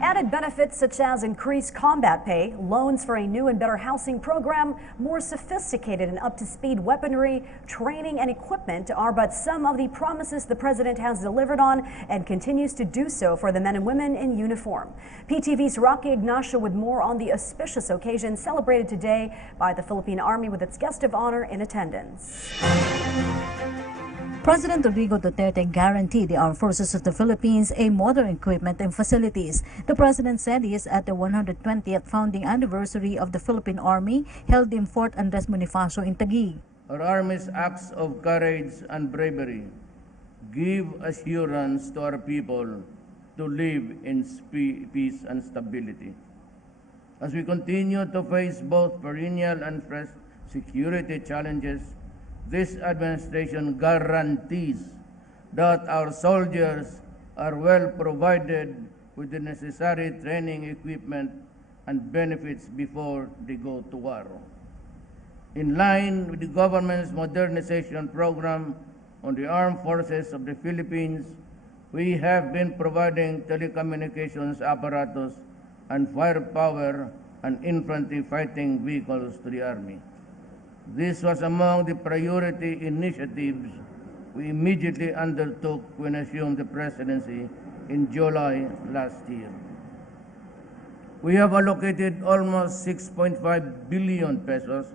Added benefits such as increased combat pay, loans for a new and better housing program, more sophisticated and up-to-speed weaponry, training and equipment are but some of the promises the president has delivered on and continues to do so for the men and women in uniform. PTV's Rocky Ignacio with more on the auspicious occasion celebrated today by the Philippine Army with its guest of honor in attendance. President Rodrigo Duterte guaranteed the Armed Forces of the Philippines a modern equipment and facilities. The president said this at the 120th founding anniversary of the Philippine Army held in Fort Andres Bonifacio in Taguig. Our Army's acts of courage and bravery give assurance to our people to live in peace and stability. As we continue to face both perennial and fresh security challenges, this administration guarantees that our soldiers are well provided with the necessary training, equipment, and benefits before they go to war. In line with the government's modernization program on the armed forces of the Philippines, we have been providing telecommunications apparatus and firepower and infantry fighting vehicles to the Army. This was among the priority initiatives we immediately undertook when I assumed the presidency in July last year. We have allocated almost 6.5 billion pesos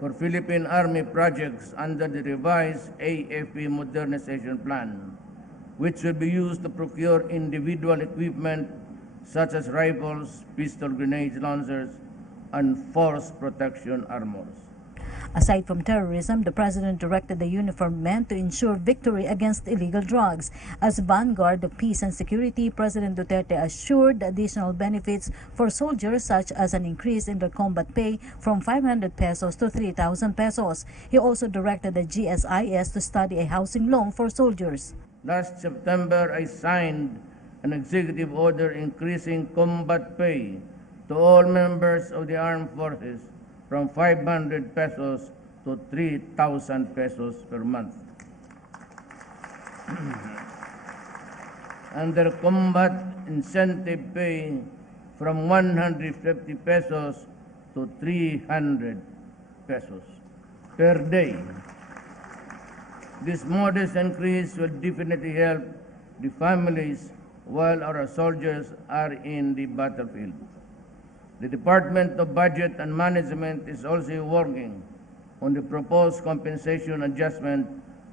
for Philippine Army projects under the revised AFP modernization plan, which will be used to procure individual equipment such as rifles, pistol grenade launchers, and force protection armors. Aside from terrorism, the president directed the uniformed men to ensure victory against illegal drugs. As vanguard of peace and security, President Duterte assured additional benefits for soldiers such as an increase in their combat pay from 500 pesos to 3,000 pesos. He also directed the GSIS to study a housing loan for soldiers. Last September, I signed an executive order increasing combat pay to all members of the armed forces from 500 pesos to 3,000 pesos per month. Under combat incentive pay from 150 pesos to 300 pesos per day. This modest increase will definitely help the families while our soldiers are in the battlefield. The Department of Budget and Management is also working on the proposed compensation adjustment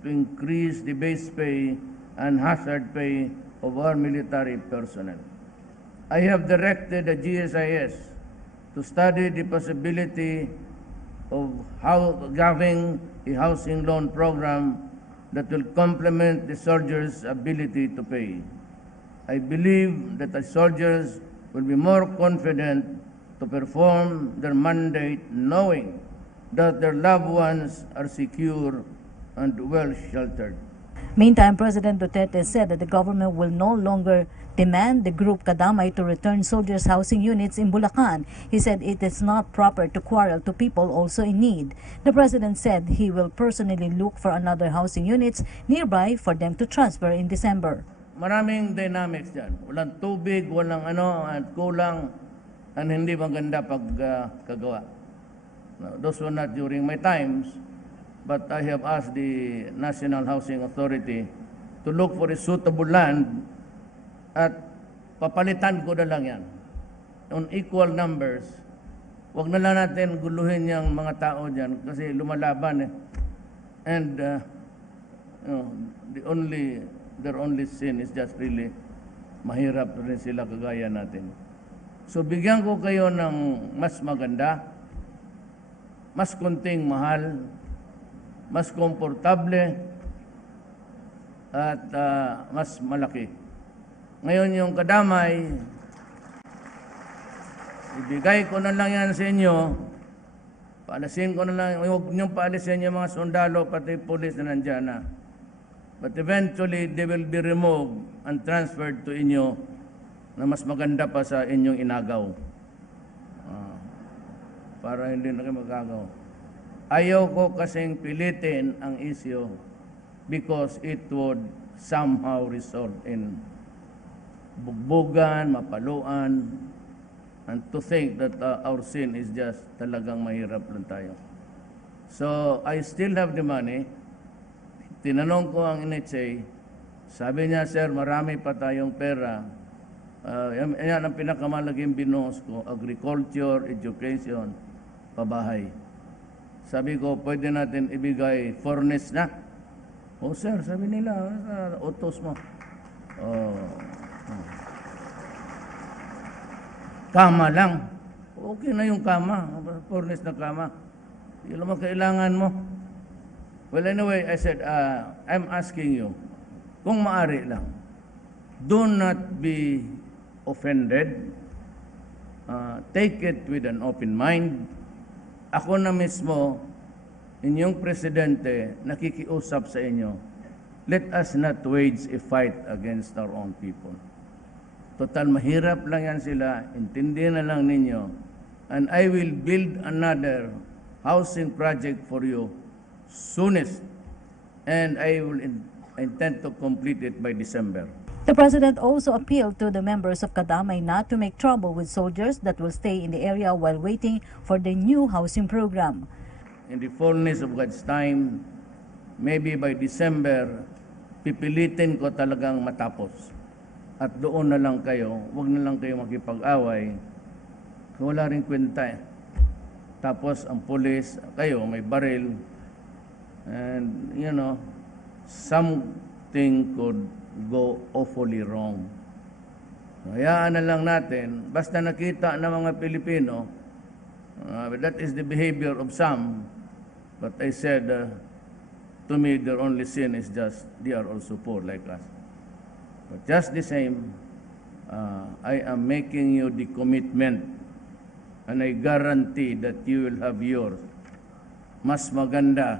to increase the base pay and hazard pay of our military personnel. I have directed the GSIS to study the possibility of having a housing loan program that will complement the soldiers' ability to pay. I believe that the soldiers will be more confident to perform their mandate knowing that their loved ones are secure and well sheltered. Meantime, President Duterte said that the government will no longer demand the Group Kadamay to return soldiers' housing units in Bulacan. He said it is not proper to quarrel to people also in need. The president said he will personally look for another housing units nearby for them to transfer in December. Maraming dynamics dyan. Walang tubig, walang at kulang, and hindi maganda pagkagawa. Those were not during my times, but I have asked the National Housing Authority to look for a suitable land at papalitan ko na lang yan on equal numbers. Huwag na lang natin guluhin yung mga tao dyan kasi lumalaban And their only sin is just really mahirap rin sila kagaya natin. So bigyan ko kayo ng mas maganda, mas konting mahal, mas komportable, at mas malaki. Ngayon yung kadamay, ibigay ko na lang yan sa inyo, paalisin ko na lang, huwag niyong paalisin yung mga sundalo, pati pulis na nandyan na. But eventually, they will be removed and transferred to inyo na mas maganda pa sa inyong inagaw. Para hindi na kayo magagaw. Ayaw ko kasing pilitin ang issue because it would somehow result in bugbugan, mapaluan, and to think that our sin is just talagang mahirap lang tayo. So, I still have the money. Tinanong ko ang NHA, sabi niya, sir, marami pa tayong pera. Yan ang pinakamalaging binuhos ko, agriculture, education, pabahay. Sabi ko, pwede natin ibigay furnace na. O sir, sabi nila, utos mo. Kama lang. Okay na yung kama, furnace na kama. Yun naman kailangan mo. Well, anyway, I said, I'm asking you, kung maaari lang, do not be offended. Take it with an open mind. Ako na mismo, inyong presidente, nakikiusap sa inyo, let us not wage a fight against our own people. Total, mahirap lang yan sila, intindihan na lang ninyo, and I will build another housing project for you soonest, and I will intend to complete it by December. The president also appealed to the members of Kadamay not to make trouble with soldiers that will stay in the area while waiting for the new housing program. In the fullness of God's time, maybe by December, pipilitin ko talagang matapos. At doon na lang kayo, huwag na lang kayo makipag-away. Wala rin kwenta eh. Tapos ang pulis, kayo may baril. And you know, something could go awfully wrong. Hayaan na lang natin, basta nakita ng mga Pilipino, that is the behavior of some. But I said, to me, their only sin is just they are also poor like us. But just the same, I am making you the commitment, and I guarantee that you will have yours. Mas maganda.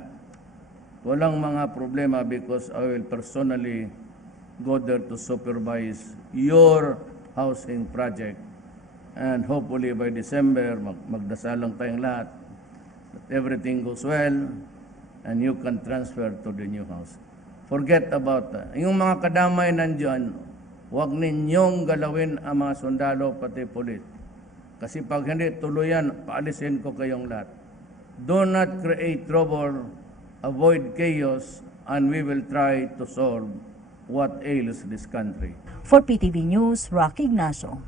Walang mga problema because I will personally go there to supervise your housing project. And hopefully by December, magdasal lang tayong lahat, that everything goes well, and you can transfer to the new house. Forget about that. Yung mga kadamay nandiyan, huwag ninyong galawin ang mga sundalo pati pulis. Kasi pag hindi tuluyan, paalisin ko kayong lahat. Do not create trouble, avoid chaos, and we will try to solve what ails this country. For PTV News, Rocky Ignacio.